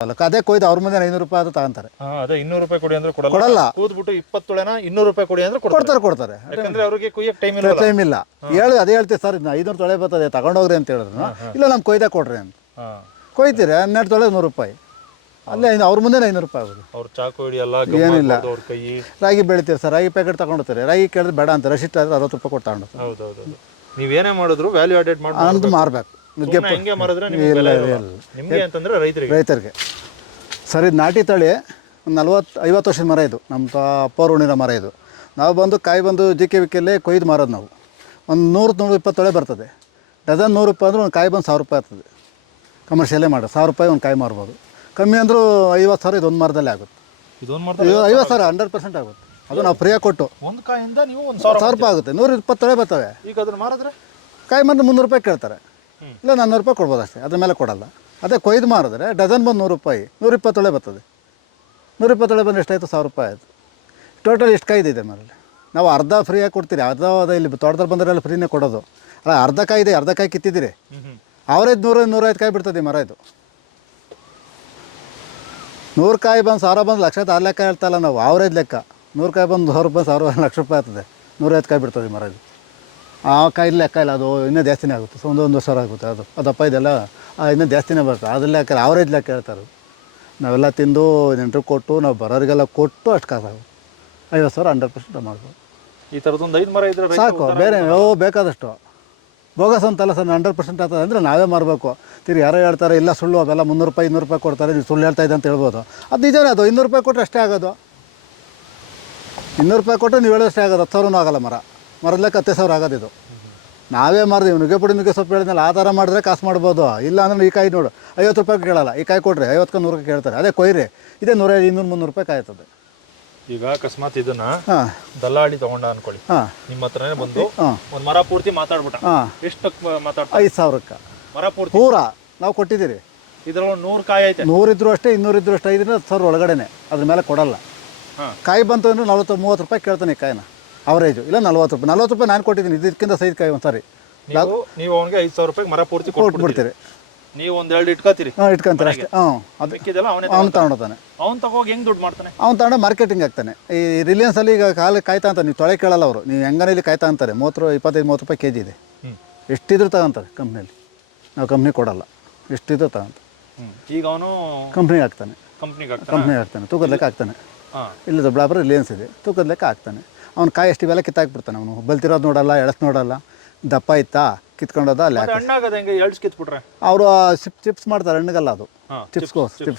ಅದೇ ಕೊಯ್ದು ಅವ್ರ ಮುಂದೆ 500 ರೂಪಾಯಿ ಅದು ತಗೊಂತಾರೆ. ಅದೇ 200 ರೂಪಾಯಿ ಕೊಡಿ ಅಂದ್ರೆ ಕೊಡಲ್ಲ. ಕೂದ್ಬಿಟ್ಟು 20 ತೊಳೆನ 200 ರೂಪಾಯಿ ಕೊಡಿ ಅಂದ್ರೆ ಕೊಡ್ತಾರೆ. ಯಾಕಂದ್ರೆ ಅವ್ರಿಗೆ ಕುಯ್ಯಕ್ಕೆ ಟೈಮ್ ಇಲ್ಲ. ಅದೇ ಹೇಳ್ತೀವಿ ಸರ್, 500 ತೊಳೆ ಬರ್ತದೆ ತಗೊಂಡೋಗ್ರಿ ಅಂತ ಹೇಳಿದ್ರು. ಇಲ್ಲ ನಮ್ಗೆ ಕೊಯ್ದಾಗ ಕೊಡ್ರಿ ಅಂತ ಕೊಯ್ತೀರಿ. 12 ತೊಳೆ 100 ರೂಪಾಯಿ. ಅಲ್ಲೇ ಅವ್ರ ಮುಂದೆ 500 ರೂಪಾಯಿ ಆಗೋದು. ಅವ್ರು ಚಾಕು ಹಿಡಿಯಲ್ಲ, ಏನಿಲ್ಲ. ಅವ್ರ ಕೈ ರಾಗಿ ಬೆಳಿತೀರಿ ಸರ್, ರಾಗಿ ಪ್ಯಾಕೆಟ್ ತಗೊಂಡ್ತಾರೆ. ರಾಗಿ ಕೇಳಿದ್ರೆ ಬೇಡ ಅಂತ, ರಶೀಟ್ ಆದ್ರೆ 60 ರೂಪಾಯಿ ಕೊಟ್ಟು ತಗೊಂಡು. ಹೌದೌದು. ನೀವೇನೇ ಮಾಡಿದ್ರು ವ್ಯಾಲ್ಯೂ ಆಡೆಡ್ ಅಂದು ಮಾರಬೇಕು. ಹೆಂಗೆ ಮಾರಿದ್ರೆ ನಿಮಗೆ ಅಂತಂದ್ರೆ ರೈತರಿಗೆ ಸರ್. ಇದು ನಾಟಿ ತಳಿ, ಒಂದು 40-50 ವರ್ಷದ ಮರ ಇದು. ನಮ್ಮ ಅಪ್ಪವ್ರು ಉಣಿರೋ ಮರ ಇದು. ನಾವು ಬಂದು ಕಾಯಿ ಬಂದು JKVKಲ್ಲೇ ಕೊಯ್ದು ಮಾರೋದು ನಾವು. ಒಂದು 100-120 ತೊಳೆ ಬರ್ತದೆ. ಡಜನ್ 100 ರೂಪಾಯಿ ಅಂದ್ರೆ ಒಂದು ಕಾಯಿ ಬಂದು 1000 ರೂಪಾಯಿ ಆಗ್ತದೆ. ಕಮರ್ಷಿಯಲ್ಲೇ ಮಾಡೋದು 1000 ರೂಪಾಯಿ ಒಂದು ಕಾಯಿ ಮಾರ್ಬೋದು. ಕಮ್ಮಿ ಅಂದರೂ 50,000 ಇದೊಂದು ಮರದಲ್ಲೇ ಆಗುತ್ತೆ. 50,000 100% ಆಗುತ್ತೆ. ಅದು ನಾವು ಫ್ರೀಯಾಗಿ ಕೊಟ್ಟು ಒಂದು ಕಾಯಿಂದ ನೀವು 1,000 ರೂಪಾಯಿ ಆಗುತ್ತೆ. 120 ತೊಳೆ ಬರ್ತವೆ. ಈಗ ಅದನ್ನು ಮಾರಿದ್ರೆ ಕಾಯಿ ಬಂದು 300 ರೂಪಾಯಿ ಕೇಳ್ತಾರೆ. ಇಲ್ಲ 400 ರೂಪಾಯಿ ಕೊಡ್ಬೋದು ಅಷ್ಟೇ, ಅದ್ರ ಮೇಲೆ ಕೊಡಲ್ಲ. ಅದೇ ಕೊಯ್ದು ಮಾರಿದ್ರೆ ಡಜನ್ ಬಂದು 100 ರೂಪಾಯಿ, 120 ತೊಳೆ ಬರ್ತದೆ. 120 ತೊಳೆ ಬಂದು ಎಷ್ಟಾಯಿತು? 1000 ರೂಪಾಯಿ ಆಯಿತು. ಟೋಟಲ್ ಎಷ್ಟು ಕಾಯ್ದು ಇದೆ ಮರಲ್ಲಿ? ನಾವು ಅರ್ಧ ಫ್ರೀಯಾಗಿ ಕೊಡ್ತೀರಿ, ಅರ್ಧ ಇಲ್ಲಿ ತೋಟದಲ್ಲಿ ಬಂದರೆಲ್ಲ ಫ್ರೀನೇ ಕೊಡೋದು. ಅಲ್ಲ, ಅರ್ಧ ಕಾಯಿ ಇದೆ, ಅರ್ಧ ಕಾಯಿ ಕಿತ್ತಿದ್ದೀರಿ. ಅವರೇಜ್ 100-105 ಕಾಯಿ ಬಿಡ್ತದೆ ಮರ ಇದು. 100 ಕಾಯಿ ಬಂದು 1000 ಬಂದು ಲಕ್ಷ ಆ ಲೆಕ್ಕ ಹೇಳ್ತಾಯಿಲ್ಲ ನಾವು, ಅವರೇಜ್ ಲೆಕ್ಕ. 100 ಕಾಯಿ ಬಂದು 1000 ರೂಪಾಯಿ, 1000 ಲಕ್ಷ ರೂಪಾಯಿ ಆಗ್ತದೆ. 105 ಕಾಯಿ ಬಿಡ್ತದೆ ಮರ ಇದು. ಆ ಕಾಯಿ ಲೆಕ್ಕ ಇಲ್ಲ, ಅದು ಇನ್ನೂ ಜಾಸ್ತಿನೇ ಆಗುತ್ತೆ. ಒಂದು ವರ್ಷ ಆಗುತ್ತೆ. ಅದಪ್ಪ ಇದೆಲ್ಲ ಇನ್ನೂ ಜಾಸ್ತಿನೇ ಬರ್ತದೆ. ಅದು ಲೆಕ್ಕ ಅವರೇಜ್ ಲೆಕ್ಕ ಹೇಳ್ತಾರೆ. ನಾವೆಲ್ಲ ತಿಂದು ನೆಂಟರು ಕೊಟ್ಟು ನಾವು ಬರೋರಿಗೆಲ್ಲ ಕೊಟ್ಟು ಅಷ್ಟು ಕಾಸಾಗುತ್ತೆ. 50,000 100% ಮಾಡ್ಬೋದು. ಈ ಥರದೊಂದು 5 ಮರ ಇದ್ರೆ ಸಾಕು. ಬೇರೆ ಬೇಕಾದಷ್ಟು ಬೋಗಸ್ ಅಂತಲ್ಲ ಸರ್. 100% ಆಗ್ತದೆ ಅಂದರೆ ನಾವೇ ಮಾರಬೇಕು. ತಿರ್ಗಿ ಯಾರೋ ಹೇಳ್ತಾರೆ ಇಲ್ಲ ಸುಳ್ಳು, ಅವೆಲ್ಲ 300 ರೂಪಾಯಿ 200 ರೂಪಾಯಿ ಕೊಡ್ತಾರೆ, ನೀವು ಸುಳ್ಳು ಹೇಳ್ತಾ ಇದೆ ಅಂತ ಹೇಳ್ಬೋದು. ಅದು ನಿಜವೇ. ಅದು 200 ರೂಪಾಯಿ ಕೊಟ್ಟರೆ ಅಷ್ಟೇ ಆಗೋದು. 200 ರೂಪಾಯಿ ಕೊಟ್ಟರೆ ನೀವು ಹೇಳೋಷ್ಟೇ ಆಗೋದು. 10,000 ಆಗಲ್ಲ. ಮರದ ಲೆಕ್ಕ 10,000 ಆಗೋದಿದು. ನಾವೇ ಮಾರ್ದೀವಿ. ನುಗ್ಗೆ ಸೊಪ್ಪು ಹೇಳಿದ್ಮೇಲೆ ಆ ಥರ ಮಾಡಿದ್ರೆ ಕಾಸು ಮಾಡ್ಬೋದು. ಇಲ್ಲ ಅಂದರೆ ಈ ಕಾಯಿ ನೋಡು 50 ರೂಪಾಯಿ ಕೇಳಲ್ಲ. ಈ ಕಾಯಿ ಕೊಡ್ರಿ 50ಕ್ಕೆ 100ಕ್ಕೆ ಕೇಳ್ತಾರೆ. ಅದೇ ಕೊಯ್ರಿ ಇದೇ 100-200-300 ರೂಪಾಯಿ ಕಾಯ್ತದೆ. ಈಗ ಅಕಸ್ಮಾತ್ ಇದನ್ನ ದಲ್ಲಾಳಿ ತಗೊಂಡ ಅನ್ಕೊಳ್ಳಿ, ನಿಮ್ಮ ಹತ್ರನೇ ಬಂದು ಒಂದು ಮರ ಪೂರ್ತಿ ಮಾತಾಡ್ಬಿಟ್ಟ, ಎಷ್ಟು ಮಾತಾಡ್ತಾರೆ? 5,000ಕ್ಕೆ ಮರ ಪೂರ್ತಿ ಪೂರಾ ನಾವು ಕೊಟ್ಟಿದ್ದೀರಿ. ಇದ್ರಲ್ಲಿ 100 ಕಾಯಿ ಐತೆ. 100 ಇದ್ರೂ ಅಷ್ಟೇ, 200 ಇದ್ರೂ ಅಷ್ಟೇ. 5,000 ಒಳಗಡೆನೆ, ಅದ್ರ ಮೇಲೆ ಕೊಡಲ್ಲ. ಕಾಯಿ ಬಂತು ಅಂದರೆ 40-30 ರೂಪಾಯಿ ಕೇಳ್ತಾನೆ ಈ ಕಾಯಿನ. ಅವರೇಜು ಇಲ್ಲ 40 ರೂಪಾಯಿ. 40 ರೂಪಾಯಿ ನಾನು ಕೊಟ್ಟಿದ್ದೀನಿ. ಇದಕ್ಕಿಂತ ಸೈಜ್ ಕಾಯಿ ಒಂದು ಸಾರಿ ನೀವು ಅವ್ನಿಗೆ 5,000 ರೂಪಾಯಿ ಮರ ಪೂರ್ತಿ ಕೊಟ್ಬಿಡ್ತೀರಿ. ನೀವು ಒಂದೆರಡು ಇಟ್ಕೋತೀರಿ. ಇಟ್ಕೊಂತಾರೆ ಅಷ್ಟೇ. ಅದು ಅವ್ನು ತಗೊಂಡೋತಾನೆ. ಅವ್ನು ತಗೋಗಿ ಹೆಂಗೆ ದುಡ್ಡು ಮಾಡ್ತಾನೆ? ಅವ್ನು ತಗೊಂಡು ಮಾರ್ಕೆಟಿಂಗ್ ಆಗ್ತಾನೆ. ಈ ರಿಲಯನ್ಸಲ್ಲಿ ಈಗ ಕಾಯ್ತಾ ಅಂತಾರೆ. ನೀವು ತೊಳೆ ಕೇಳಲ್ಲ ಅವರು. ನೀವು ಹೆಂಗನೇ ಇಲ್ಲಿ ಕಾಯ್ತಾ ಅಂತಾರೆ. 25-30 ರೂಪಾಯಿ ಕೆಜಿ ಇದೆ. ಎಷ್ಟಿದ್ರು ತಗೊಂತಾರೆ ಕಂಪ್ನಿಯಲ್ಲಿ. ನಾವು ಕಂಪ್ನಿ ಕೊಡಲ್ಲ. ಎಷ್ಟಿದ್ರು ತಗೊಂತಾರೆ. ಈಗ ಅವನು ಕಂಪ್ನಿಗೆ ಹಾಕ್ತಾನೆ. ಕಂಪ್ನಿಗೆ ಹಾಕ್ತಾನೆ. ತೂಕದ ಲೆಕ್ಕ ಹಾಕ್ತಾನೆ. ಇಲ್ಲಿ ದೊಡ್ಡಬಳ್ಳಾಪುರ ರಿಲಯನ್ಸ್ ಇದೆ. ತೂಕದ ಲೆಕ್ಕ ಹಾಕ್ತಾನೆ. ಅವ್ನು ಕಾಯಿ ಎಷ್ಟು ಇವೆಲ್ಲ ಕಿತ್ತಾಕ್ಬಿಡ್ತಾನೆ. ಅವನು ಬಲ್ತಿರೋದು ನೋಡಲ್ಲ, ಎಳಸ್ ನೋಡಲ್ಲ. ದಪ್ಪ ಇತ್ತಾ ಕಿತ್ಕೊಂಡೋದ ಅಲ್ಲ. ಅವರು ಚಿಪ್ಸ್ ಮಾಡ್ತಾರೆ. ಹಣ್ಣಿಗಲ್ಲ ಅದು. ಚಿಪ್ಸ್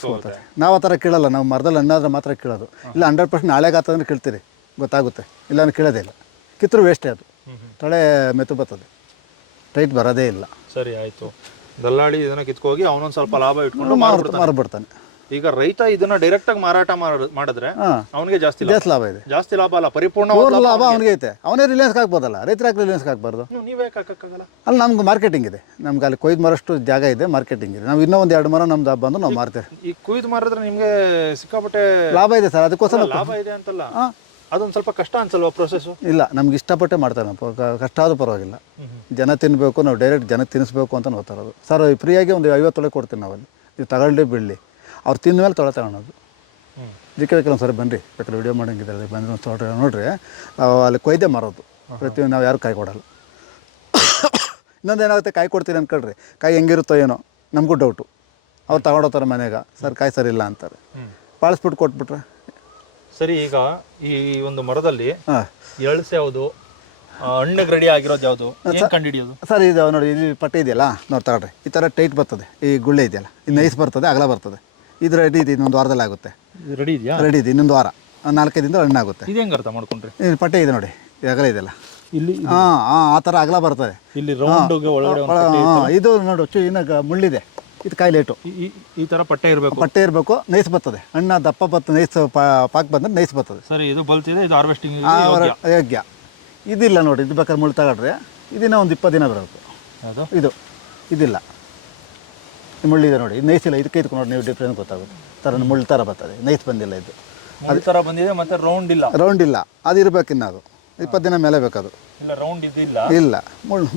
ಕೊಡ್ತಾರೆ. ನಾವು ಆ ಥರ ಕೇಳಲ್ಲ. ನಾವು ಮರದಲ್ಲಿ ಹಣ್ಣಾದ್ರೆ ಮಾತ್ರ ಕೇಳೋದು. ಇಲ್ಲ 100% ನಾಳೆಗೆ ಆಗ್ತದಂದ್ರೆ ಕೇಳ್ತೀರಿ, ಗೊತ್ತಾಗುತ್ತೆ. ಇಲ್ಲ ಅಂದ್ರೆ ಕೇಳೋದೇ ಇಲ್ಲ. ಕಿತ್ತರೂ ವೇಸ್ಟೇ. ಅದು ತೊಳೆ ಮೆತ್ತು ಬರ್ತದೆ, ಟೈಟ್ ಬರೋದೇ ಇಲ್ಲ. ಸರಿ ಆಯಿತು. ದಲ್ಲಾಳಿ ಇದನ್ನು ಕಿತ್ಕೋಗಿ ಅವನೊಂದು ಸ್ವಲ್ಪ ಲಾಭ ಇಟ್ಕೊಂಡು ಮಾರ್ಬಿಡ್ತಾನೆ. ಈಗ ರೈತ ಇದನ್ನ ಡೈರೆಕ್ಟ್ ಆಗಿ ಮಾರಾಟ ಮಾಡಿದ್ರೆ ಅವನಿಗೆ ಜಾಸ್ತಿ ಲಾಭ ಇದೆ. ಜಾಸ್ತಿ ಲಾಭ ಅಲ್ಲ, ಪರಿಪೂರ್ಣ ಲಾಭ ಅವನಿಗೆ ಐತೆ. ಅವನೇ ರಿಲಯನ್ಸ್ ಹಾಕ್ಬೋದಲ್ಲ. ರೈತರಾಗಿ ರಿಲಯನ್ಸ್ ಹಾಕ್ಬಾರ್ದು. ನೀವೇ ಹಾಕಕ್ಕಾಗಲ್ಲ. ಅಲ್ಲಿ ನಮ್ಗೆ ಮಾರ್ಕೆಟಿಂಗ್ ಇದೆ. ನಮ್ಗೆ ಅಲ್ಲಿ ಕೊಯ್ದು ಮರಷ್ಟು ಜಾಗ ಇದೆ, ಮಾರ್ಕೆಟಿಂಗ್ ಇದೆ. ನಾವು ಇನ್ನೂ 1-2 ಮರ ನಮ್ದು ಬಂದು ನಾವು ಮಾರ್ತೇವೆ. ಈ ಕೊಯ್ದು ಮಾರಿದ್ರೆ ನಿಮಗೆ ಸಿಕ್ಕಾಪಟ್ಟೆ ಲಾಭ ಇದೆ ಸರ್. ಅದಕ್ಕೋಸ್ಕರ ಲಾಭ ಇದೆ ಅಂತಲ್ಲ, ಅದೊಂದು ಸ್ವಲ್ಪ ಕಷ್ಟ ಅನ್ಸಲ್ವಾ ಪ್ರೊಸೆಸ್? ಇಲ್ಲ, ನಮ್ಗೆ ಇಷ್ಟಪಟ್ಟೆ ಮಾಡ್ತಾರೆ. ಕಷ್ಟ ಆದರೂ ಪರವಾಗಿಲ್ಲ. ಜನ ತಿನ್ನಬೇಕು, ನಾವು ಡೈರೆಕ್ಟ್ ಜನಕ್ಕೆ ತಿನ್ನಿಸ್ಬೇಕು ಅಂತ ನೋಡ್ತಾರೋದು ಸರ್. ಫ್ರೀಯಾಗಿ ಒಂದು 50 ತೊಳೆ ಕೊಡ್ತೀನಿ ನಾವಲ್ಲಿ. ನೀವು ತಗೊಳ್ಳಿ ಬಿಡಲಿ. ಅವ್ರು ತಿಂದ ಮೇಲೆ ತೊಳೆ ತಗೊಳೋದು. JKVK ಒಂದು ಸರಿ ಬನ್ನಿರಿ, ಬೇಕಾದ್ರೆ ವಿಡಿಯೋ ಮಾಡೋಂಗಿದ್ದಾರೆ. ಬಂದು ಒಂದು ತೊಳೆ ನೋಡ್ರಿ. ಅಲ್ಲಿ ಕೊಯ್ದೆ ಮಾರೋದು. ಪ್ರತಿಯೊಂದು ನಾವು ಯಾರು ಕಾಯಿ ಕೊಡಲ್ಲ. ಇನ್ನೊಂದು ಏನಾಗುತ್ತೆ, ಕಾಯಿ ಕೊಡ್ತೀರಿ ಅಂದ್ಕೊಳ್ರಿ, ಕಾಯಿ ಹೆಂಗಿರುತ್ತೋ ಏನೋ ನಮಗೂ ಡೌಟು. ಅವ್ರು ತಗೊಂಡೋಗ್ತಾರೆ ಮನೆಗೆ, ಸರ್ ಕಾಯಿ ಸರಿ ಇಲ್ಲ ಅಂತಾರೆ. ಪಾಳಿಸ್ಬಿಟ್ಟು ಕೊಟ್ಬಿಟ್ರೆ ಸರಿ. ಈಗ ಈ ಒಂದು ಮರದಲ್ಲಿ ಎಳ್ಸೆ ಯಾವುದು, ಹಣ್ಣಿಗೆ ರೆಡಿ ಆಗಿರೋದು ಯಾವುದು, ಕಂಡುಹಿಡಿಯೋದು ಸರ್? ಇದು ನೋಡಿ, ಇಲ್ಲಿ ಪಟ್ಟೆ ಇದೆಯಲ್ಲ, ನೋಡಿ ತಗೊಳ್ರಿ. ಈ ಥರ ಟೈಟ್ ಬರ್ತದೆ. ಈ ಗುಳ್ಳೆ ಇದೆಯಲ್ಲ, ಇನ್ನು ನೈಸ್ ಬರ್ತದೆ, ಅಗಲ ಬರ್ತದೆ. ಇದು ರೆಡಿ ಇದೆ. ಇನ್ನೊಂದು ವಾರದಲ್ಲಿ ಆಗುತ್ತೆ. ರೆಡಿ ಇದೆಯಾ? ರೆಡಿ ಇದೆ. ಇನ್ನೊಂದು ವಾರ, 4-5 ದಿನದಲ್ಲಿ ಹಣ್ಣಾಗುತ್ತೆ. ಇದು ಹೆಂಗೆ ಅರ್ಥ ಮಾಡ್ಕೊಂಡ್ರಿ? ಇಲ್ಲಿ ಪಟ್ಟೆ ಇದೆ ನೋಡಿ, ಅಗಲ ಇದೆಯಲ್ಲ ಇಲ್ಲಿ. ಆ ಥರ ಅಗಲ ಬರ್ತದೆ. ಇಲ್ಲಿ ರೌಂಡ್ ಒಳಗಡೆ ಇದು ನೋಡು, ಇನ್ನು ಮುಳ್ಳಿದೆ. ಇದು ಕಾಯಿ ಲೇಟು. ಈ ಥರ ಪಟ್ಟೆ ಇರಬೇಕು. ನೈಸ್ ಬರ್ತದೆ. ಹಣ್ಣು ದಪ್ಪ ಬರ್ತದೆ. ನೈಸ್ ಪಾಕ್ ಬಂದ್ರೆ ನೈಸ್ ಬರ್ತದೆ. ಸರಿ, ಇದು ಬಲ್ತಿದೆ. ಇದು ಹಾರ್ವೆಸ್ಟಿಂಗ್ ಯೋಗ್ಯ. ಇದಿಲ್ಲ ನೋಡಿ, ಇದು ಬೇಕಾದ್ರೆ ಮುಳ್ಳು ತಗೊಳ್ರಿ. ಇದನ್ನ ಒಂದು 20 ದಿನ ಬರಬೇಕು. ಇದಿಲ್ಲ, ಮುಳ್ಳಿದೆ ನೋಡಿ. ಇದು ನೈಸ್ ಇಲ್ಲ. ಇದಕ್ಕೆ ಇದಕ್ಕೆ ನೋಡಿ, ನೀವು ಡಿಫ್ರೆನ್ಸ್ ಗೊತ್ತಾಗುತ್ತೆ. ಥರ ಮುಳ್ಳು ಥರ ಬರ್ತದೆ. ನೈಸ್ ಬಂದಿಲ್ಲ. ಇದು ಅದು ಥರ ಬಂದಿದೆ. ಮತ್ತು ರೌಂಡ್ ಇಲ್ಲ. ಅದು ಇರಬೇಕು. ಇನ್ನು ಅದು 20 ದಿನ ಮೇಲೆ ಬೇಕದು. ಇಲ್ಲ ರೌಂಡ್ ಇದು ಇಲ್ಲ. ಇಲ್ಲ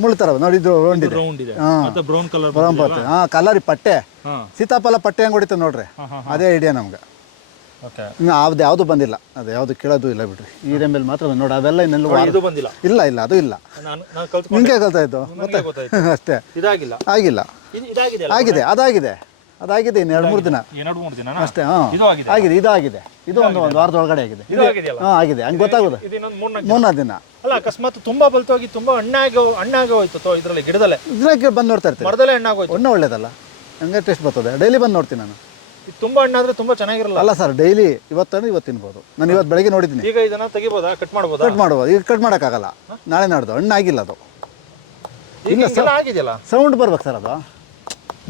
ಮುಳ್ಳು ಥರ ನೋಡಿ, ಇದು ರೌಂಡ್ ಇದೆ. ರೌಂಡ್ ಇದೆ ಹಾಂ, ಮತ್ತೆ ಬ್ರೌನ್ ಕಲರ್. ಬ್ರೌನ್ ಬರ್ತದೆ. ಹಾಂ, ಕಲರ್ ಪಟ್ಟೆ ಹಾಂ ಸೀತಾಫಲ ಪಟ್ಟೆ ಹೆಂಗೆ ಹೊಡಿತದೆ ನೋಡ್ರಿ, ಅದೇ ಐಡಿಯಾ ನಮ್ಗೆ. ಓಕೆ. ಇನ್ನು ಯಾವುದು ಬಂದಿಲ್ಲ, ಅದು ಯಾವುದು ಕೇಳೋದು ಇಲ್ಲ ಬಿಡ್ರಿ. ಈ ರೆಂಬೆಲ್ ಮಾತ್ರ ನೋಡಿ, ಅವೆಲ್ಲ ಇನ್ನೆಲ್ಲ ಇದು ಬಂದಿಲ್ಲ. ಇಲ್ಲ ಇಲ್ಲ ಅದು ಇಲ್ಲ. ನಾನು ಕಲ್ತ್ಕೊಂಡೆ. ನಿಂಗೆ ಕಲ್ತಾ ಇದ್ದು ಗೊತ್ತಾಯ್ತು. ಅಷ್ಟೇ. ಇದಾಗಿಲ್ಲ. ಆಗಿಲ್ಲ. ಇದಾಗಿದೆ. ಆಗಿದೆ, ಅದಾಗಿದೆ ಇನ್ನು 2-3 ದಿನ 2-3 ದಿನ ಅಷ್ಟೇ. ಹಾಂ, ಇದು ಆಗಿದೆ. ಆಗಿದೆ, ಇದು ಆಗಿದೆ. ಇದು ಒಂದು ವಾರದೊಳಗಡೆ ಆಗಿದೆ. ಇದು ಆಗಿದೆಯಲ್ಲ. ಹಾಂ, ಆಗಿದೆ. ಹಂಗೆ ಗೊತ್ತಾಗೋದು ಇದು ಇನ್ನೊಂದು 3-4 ದಿನ. ಅಲ್ಲ ಅಕಸ್ಮಾತ್ ತುಂಬಾ ಬಲ್ತೋಗಿ ತುಂಬಾ ಹಣ್ಣಾಗಿ ಹೋಯ್ತು ಇದರಲ್ಲಿ ಗಿಡದಲ್ಲೇ, ಇದಕ್ಕೆ ಬಂದು ನೋಡ್ತಾ ಇರ್ತೀನಿ. ಮರದಲ್ಲೇ ಹಣ್ಣಾಗೋಯ್ತು. ಒಳ್ಳೆ ಒಳ್ಳೇದಲ್ಲ, ಹಂಗೆ ಟೇಸ್ಟ್ ಬರ್ತದೆ. ಡೈಲಿ ಬಂದು ನೋಡ್ತೀನಿ ನಾನು. ಇದು ತುಂಬಾ ಹಣ್ಣಾದ್ರೆ ತುಂಬಾ ಚೆನ್ನಾಗಿರಲ್ಲ. ಅಲ್ಲ ಸರ್, ಡೈಲಿ ಇವತ್ತು ತಿನ್ಬೋದು. ನಾನು ಇವತ್ತು ಬೆಳಗ್ಗೆ ನೋಡಿದ್ದೀನಿ. ಈಗ ಇದನ್ನ ತೆಗಿಬೋದಾ, ಕಟ್ ಮಾಡ್ಬೋದಾ? ಕಟ್ ಮಾಡ್ಬೋದು. ಈಗ ಕಟ್ ಮಾಡೋಕ್ಕಾಗಲ್ಲ, ನಾಳೆ ನಾಡ್ದು ಹಣ್ಣಾಗಿಲ್ಲ ಅದು. ಇಲ್ಲ ಸರ್ ಆಗಿದೆಯಲ್ಲ, ಸೌಂಡ್ ಬರ್ಬೇಕು ಸರ್. ಅದು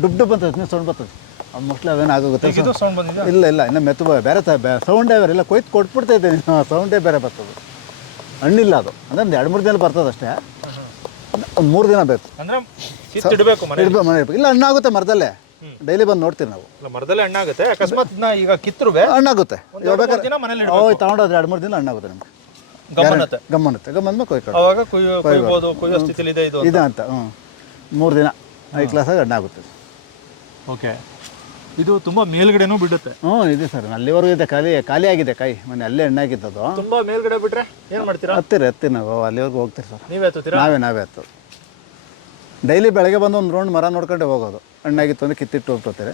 ಡುಬ್ ಅಂತ ಸೌಂಡ್ ಬರ್ತದೆ. ಅದು ಮೋಸ್ಟ್ಲಿ ಅವೇನು ಆಗೋಗುತ್ತೆ. ಇದು ಸೌಂಡ್ ಬಂದಿದೆ. ಇಲ್ಲ ಇನ್ನು ಮೆತ್ತು ಬೇರೆ ಸೌಂಡೇ ಬೇರೆ ಇಲ್ಲ. ಕೊಯ್ತು ಕೊಟ್ಬಿಡ್ತಾ ಇದ್ದೇನೆ, ಸೌಂಡೇ ಬೇರೆ ಬರ್ತದೆ. ಹಣ್ಣಿಲ್ಲ ಅದು. ಅಂದರೆ ಒಂದು 2-3 ದಿನ ಬರ್ತದೆ ಅಷ್ಟೇ. ಒಂದು 3 ದಿನ ಬೇಕು. ಅಂದ್ರೆ ಇಡಬೇಕು ಮನೆ ಇಡಬೇಕು. ಇಲ್ಲ, ಹಣ್ಣಾಗುತ್ತೆ ಮರದಲ್ಲೇ. ಡೈಲಿ ಬಂದು ನೋಡ್ತೀವಿ ನಾವು. ಮರದಲ್ಲೇ ಹಣ್ಣಾಗುತ್ತೆ. ಅಕಸ್ಮಾತ್ ಈಗ ಕಿತ್ತರುವೆ ಹಣ್ಣಾಗುತ್ತೆ. ದಿನ ಮನೇಲಿ ತಗೊಂಡೋದ್ರೆ 2-3 ದಿನ ಹಣ್ಣಾಗುತ್ತೆ ನಿಮ್ಗೆ. ಗಮ್ಮನ್ನುತ್ತೆ ಕೊಯ್ಕೊಂಡು ಅವಾಗ ಕೊಯ್ಯೋ ಸ್ಥಿತಿಲಿ ಇದೆ ಇದು ಅಂತ. 3 ದಿನ ಹೈ ಕ್ಲಾಸಾಗಿ ಹಣ್ಣಾಗುತ್ತೆ. ಓಕೆ. ಇದು ತುಂಬಾ ಮೇಲ್ಗಡೆನೂ ಬಿಡುತ್ತೆ. ಇದೆ ಸರ್. ಅಲ್ಲಿವರೆಗೂ ಇದೆ, ಖಾಲಿ ಆಗಿದೆ ಕಾಯಿ. ಮೊನ್ನೆ ಅಲ್ಲೇ ಹಣ್ಣಾಗಿದ್ದದು. ತುಂಬಾ ಮೇಲ್ಗಡೆ ಬಿಟ್ರೆ ಏನು ಮಾಡ್ತೀರಾ? ಹತ್ತೀರಿ ನಾವು ಅಲ್ಲಿವರೆಗೂ ಹೋಗ್ತೀರಿ ಸರ್. ನೀವೇ ಹತ್ತೀರಾ? ನಾವೇ ಹತ್ತು. ಡೈಲಿ ಬೆಳಗ್ಗೆ ಬಂದು ಒಂದು ರೌಂಡ್ ಮರ ನೋಡ್ಕೊಂಡೆ ಹೋಗೋದು. ಹಣ್ಣಾಗಿತ್ತು ಅಂದರೆ ಕಿತ್ತಿಟ್ಟು ಹೋಗ್ತಾರೆ.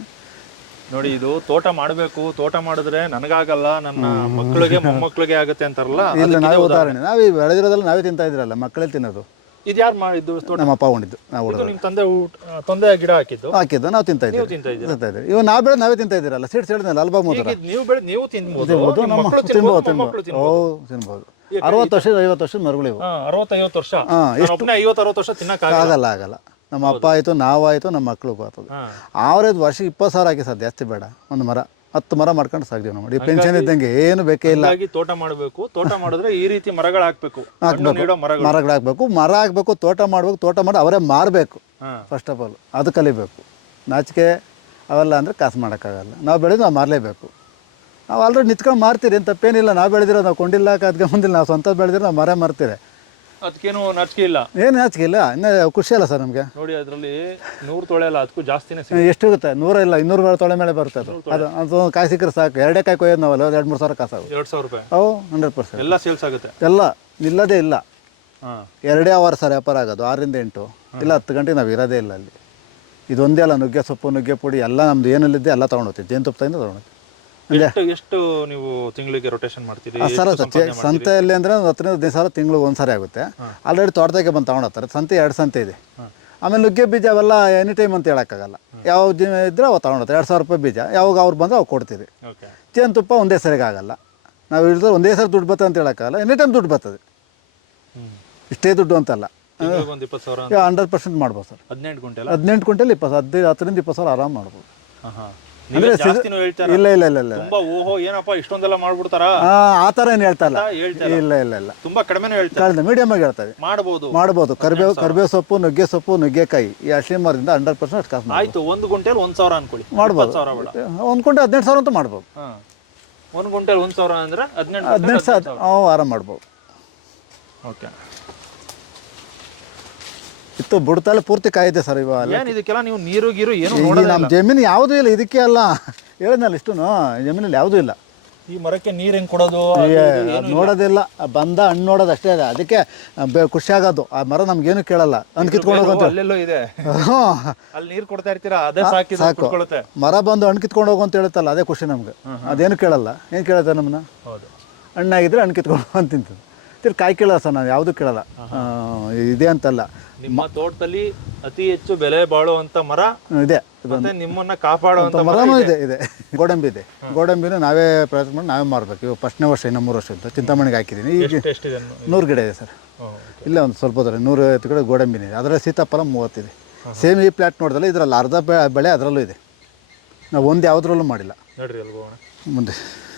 ನೋಡಿ, ಇದು ತೋಟ ಮಾಡಬೇಕು. ತೋಟ ಮಾಡಿದ್ರೆ ನನಗಾಗಲ್ಲ, ನನ್ನ ಮಕ್ಕಳಿಗೆ ಮೊಮ್ಮಕ್ಕಳಿಗೆ ಆಗುತ್ತೆ ಅಂತಾರಲ್ಲ. ಇಲ್ಲ, ನಾವೇ ಉದಾಹರಣೆ. ನಾವೇ ಬೆಳೆದಿರೋದಲ್ಲ, ನಾವೇ ತಿಂತಾ ಇದ್ರಲ್ಲ, ಮಕ್ಕಳೇ ತಿನ್ನೋದು. ಇದು ಯಾರು ಮಾಡಿದ್ದು? ನಮ್ಮ ಅಪ್ಪ ಉಂಡಿದ್ದು. ನಾವು ನಿಮ್ಮ ತಂದೆ ಗಿಡ ಹಾಕಿದ್ದು ನಾವು ತಿಂತಾ ಇದ್ದೀವಿ. ಇವಾಗ ನಾವೇ ತಿಂತಾ ಇದ್ದೀರಲ್ಲ. ಸೀಡ್ಸ್ ಹೇಳಿದ್ನಲ್ಲ ಅಲ್ಬಾಗ್ ಮೊದಲ. ನೀವು ತಿನ್ಬೋದು. ತಿನ್ಬೋದು. 60 ವರ್ಷ 50 ವರ್ಷದ ಮರಗಳಿವು. 60-50 ವರ್ಷ. 50-60 ವರ್ಷ ತಿನ್ನಕ್ಕಾಗಲ್ಲ. ಆಗಲ್ಲ. ನಮ್ಮ ಅಪ್ಪ ಆಯಿತು, ನಾವಾಯಿತು, ನಮ್ಮ ಮಕ್ಳಿಗೂ ಆಗ್ತದೆ. ಆವ್ರೇಜ್ ವರ್ಷಕ್ಕೆ 20,000 ಹಾಕಿ ಸರ್, ಜಾಸ್ತಿ ಬೇಡ. ಒಂದು ಮರ 10 ಮರ ಮಾಡ್ಕೊಂಡು ಸಾಕ್ತೀವಿ ನಾವು. ಈ ಪೆನ್ಷನ್ ಇದ್ದಂಗೆ ಏನು ಬೇಕೇ ಇಲ್ಲ. ತೋಟ ಮಾಡಬೇಕು. ತೋಟ ಮಾಡಿದ್ರೆ ಈ ರೀತಿ ಮರಗಳು ಹಾಕ್ಬೇಕು. ಮರಗಳು ಹಾಕ್ಬೇಕು, ಮರ ಹಾಕ್ಬೇಕು, ತೋಟ ಮಾಡ್ಬೇಕು. ತೋಟ ಮಾಡಿ ಅವರೇ ಮಾರಬೇಕು. ಫಸ್ಟ್ ಆಫ್ ಆಲ್ ಅದು ಕಲಿಬೇಕು. ನಾಚಿಕೆ ಅವೆಲ್ಲ ಅಂದರೆ ಕಾಸು ಮಾಡೋಕ್ಕಾಗಲ್ಲ. ನಾವು ಬೆಳೆದು ನಾವು ಮಾರಲೇಬೇಕು. ನಾವು ಆಲ್ರೆಡಿ ನಿಂತ್ಕೊಂಡು ಮಾರ್ತೀರಿ, ಏನು ತಪ್ಪೇನಿಲ್ಲ. ನಾವು ಬೆಳೆದಿರೋ ನಾವು ಕೊಂಡಿಲ್ಲ, ಕದ್ಗೆ ಮುಂದಿಲ್ಲ. ನಾವು ಸ್ವಂತ ಬೆಳೆದಿರೋ ನಾವು ಮರ ಮಾರ್ತೀರಿ. ಅದಕ್ಕೇನು ನಾಚಿಕೆ ಇಲ್ಲ. ಏನು ನಾಚಿಕೆ ಇಲ್ಲ. ಇನ್ನೂ ಖುಷಿ ಅಲ್ಲ ಸರ್ ನಮಗೆ. ನೋಡಿ, ಅದರಲ್ಲಿ 100 ತೊಳೆ ಅಲ್ಲ, ಅದಕ್ಕೂ ಜಾಸ್ತಿನೇ. ಎಷ್ಟಿರುತ್ತೆ? 100 ಇಲ್ಲ, 200 ತೊಳೆ ಮೇಲೆ ಬರುತ್ತೆ. ಅದು ಕಾಯಿ ಸಿಕ್ಕರೆ ಸಾಕು. 2 ಕಾಯಿ ಕೊಯ್ಯೋದು ನಾವಲ್ಲ, 2-3 ಸಾವಿರ ಕಾಸು. 2,000 ರೂಪಾಯಿ. 100% ಎಲ್ಲ ಸೇಲ್ಸ್ ಆಗುತ್ತೆ. ಎಲ್ಲ ನಿಲ್ಲದೇ ಇಲ್ಲ. 2 ಅವರ್ ಸರ್ ವ್ಯಾಪಾರ ಆಗೋದು. 6ರಿಂದ 8 ಇಲ್ಲ 10 ಗಂಟೆಗೆ ನಾವು ಇರೋದೇ ಇಲ್ಲ ಅಲ್ಲಿ. ಇದೊಂದೇ ಅಲ್ಲ, ನುಗ್ಗೆ ಸೊಪ್ಪು, ನುಗ್ಗೆ ಪುಡಿ ಎಲ್ಲ ನಮ್ದು ಏನೆಲ್ಲಿದ್ದೆ ಎಲ್ಲ ತೊಗೊಂಡೋಗ್ತೀವಿ. ಜೇನುತುಪ್ಪದಿಂದ ತೊಗೊಂಡೋಗ್ತೀವಿ. ಎಷ್ಟು ನೀವು ತಿಂಗಳಿಗೆ ರೊಟೇಷನ್ ಮಾಡ್ತೀರಿ ಸರ್? ಸಂತೆಯಲ್ಲಿ ಅಂದರೆ 10-15 ಸಾವಿರ ತಿಂಗಳು ಒಂದ್ಸಾರಿ ಆಗುತ್ತೆ. ಆಲ್ರೆಡಿ ತೋಟದಾಗೆ ಬಂದು ತೊಗೊಂಡೋಗ್ತಾರೆ. ಸಂತೆ 2 ಸಂತೆ ಇದೆ. ಆಮೇಲೆ ನುಗ್ಗೆ ಬೀಜ ಅವೆಲ್ಲ ಎನಿ ಟೈಮ್ ಅಂತ ಹೇಳೋಕ್ಕಾಗಲ್ಲ. ಯಾವ ಇದ್ರೆ ಅವು ತೊಗೊಂಡೋಗ್ತಾರೆ. 2,000 ರೂಪಾಯಿ ಬೀಜ ಯಾವಾಗ ಅವ್ರು ಬಂದರೆ ಅವು ಕೊಡ್ತೀರಿ. ಜೇನುತುಪ್ಪ ಒಂದೇ ಸರಿಗೆ ಆಗಲ್ಲ. ನಾವು ಹಿಡಿದ್ರೆ ಒಂದೇ ಸರಿ ದುಡ್ಡು ಬರ್ತದೆ ಅಂತ ಹೇಳೋಕ್ಕಾಗಲ್ಲ. ಎನಿ ಟೈಮ್ ದುಡ್ಡು ಬರ್ತದೆ. ಇಷ್ಟೇ ದುಡ್ಡು ಅಂತಲ್ಲ. 100% ಮಾಡ್ಬೋದು ಸರ್. 18 ಕ್ವಿಂಟಲ್ 10ರಿಂದ 20 ಸಾವಿರ ಆರಾಮ್ ಮಾಡ್ಬೋದು. ಇಲ್ಲ ಏನಪ್ಪ ಇಷ್ಟೊಂದೆಲ್ಲ ಮಾಡ್ಬಿಡ್ತಾರ ಆ ಥರ ಏನು ಹೇಳ್ತಾ ಇಲ್ಲ. ತುಂಬಾ ಕಡಿಮೆ ಹೇಳ್ತಾರೆ. ಮೀಡಿಯಮ್ ಆಗಿ ಹೇಳ್ತಾರೆ. ಮಾಡ್ಬೋದು. ಕರಿಬೇವು ಸೊಪ್ಪು, ನುಗ್ಗೆ ಸೊಪ್ಪು, ನುಗ್ಗೆಕಾಯಿ ಈ ಅಶ್ಲಿ ಮರದಿಂದ 100% ಕಾಸು. ಆಯ್ತು, 1 ಕ್ವಿಂಟಲ್ 1,000 ಅನ್ಕೊಳ್ಳಿ. ಮಾಡ್ಬೋದು. 1 ಕ್ವಿಂಟಲ್ 18,000 ಅಂತ ಮಾಡ್ಬೋದು. 1 ಕ್ವಿಂಟಲ್ 1,000 ಅಂದ್ರೆ 18,000 ಆರಾಮ್ ಮಾಡ್ಬೋದು. ಓಕೆ. ಇತ್ತು ಬುಡತಲೆ ಪೂರ್ತಿ ಕಾಯಿದೆ ಸರ್. ಇವಾಗ ಇದಕ್ಕೆಲ್ಲ ನೀವು ನೀರು ಗೀರು ಏನು ನಮ್ಮ ಜಮೀನು ಯಾವುದೂ ಇಲ್ಲ. ಇದಕ್ಕೆ ಅಲ್ಲ ಹೇಳಿದ್ನಲ್ಲ, ಇಷ್ಟು ಜಮೀನಲ್ಲಿ ಯಾವುದೂ ಇಲ್ಲ. ಈ ಮರಕ್ಕೆ ನೀರು ಹೆಂಗೆ ಕೊಡೋದು ನೋಡೋದಿಲ್ಲ. ಬಂದ ಹಣ್ಣು ನೋಡೋದು ಅಷ್ಟೇ ಇದೆ. ಅದಕ್ಕೆ ಖುಷಿ ಆಗೋದು. ಆ ಮರ ನಮ್ಗೇನು ಕೇಳಲ್ಲ. ಹಣ್ಣು ಕಿತ್ಕೊಂಡು ಹೋಗಂತ ಅಲ್ಲೆಲ್ಲೋ ಇದೆ, ಅಲ್ಲಿ ನೀರು ಕೊಡ್ತಾ ಇರ್ತೀರಾ, ಅದೇ ಸಾಕು. ಮರ ಬಂದು ಹಣ್ಣು ಕಿತ್ಕೊಂಡು ಹೋಗು ಅಂತ ಹೇಳುತ್ತಲ್ಲ, ಅದೇ ಖುಷಿ ನಮ್ಗೆ. ಅದೇನು ಕೇಳಲ್ಲ. ಏನು ಕೇಳುತ್ತೆ ನಮ್ಮನ್ನ? ಹಣ್ಣಾಗಿದ್ರೆ ಹಣ್ಣು ಕಿತ್ಕೊಂಡು ಅಂತ ತಿಂತದೆ. ಕಾಯಿ ಕೇಳಲ್ಲ ಸರ್, ನಾವು ಯಾವುದೂ ಕೇಳಲ್ಲ. ಇದೆ ಅಂತಲ್ಲ. ನಿಮ್ಮ ತೋಟದಲ್ಲಿ ಅತಿ ಹೆಚ್ಚು ಬೆಲೆ ಬಾಳುವಂತ ಮರ ಇದೆ. ನಿಮ್ಮನ್ನ ಕಾಪಾಡುವಂತ ಮರನೂ ಇದೆ. ಗೋಡಂಬಿ ಇದೆ. ಗೋಡಂಬಿನೂ ನಾವೇ ಪ್ರಯತ್ನ ಮಾಡಿ ನಾವೇ ಮಾರಬೇಕು. ಇವಾಗ 1ನೇ ವರ್ಷ, ಇನ್ನು 3 ವರ್ಷ ಇದ್ದು ಚಿಂತಾಮಣಿಗೆ ಹಾಕಿದ್ದೀನಿ. ಈಗ 100 ಗಿಡ ಇದೆ ಸರ್. ಇಲ್ಲ ಒಂದು ಸ್ವಲ್ಪ ದೂರ 150 ಗಿಡ ಗೋಡಂಬಿನೇ ಇದೆ. ಅದರಲ್ಲಿ ಸೀತಾಫಲ 30 ಇದೆ. ಸೇಮ್ ಈ ಪ್ಲಾಟ್ ನೋಡಿದ್ರೆ ಇದರಲ್ಲಿ ಅರ್ಧ ಬೆಳೆ ಅದರಲ್ಲೂ ಇದೆ. ನಾವು ಒಂದು ಯಾವುದ್ರಲ್ಲೂ ಮಾಡಿಲ್ಲ. ನೋಡ್ರಿ ಅಲ್ವಾ ಮುಂದೆ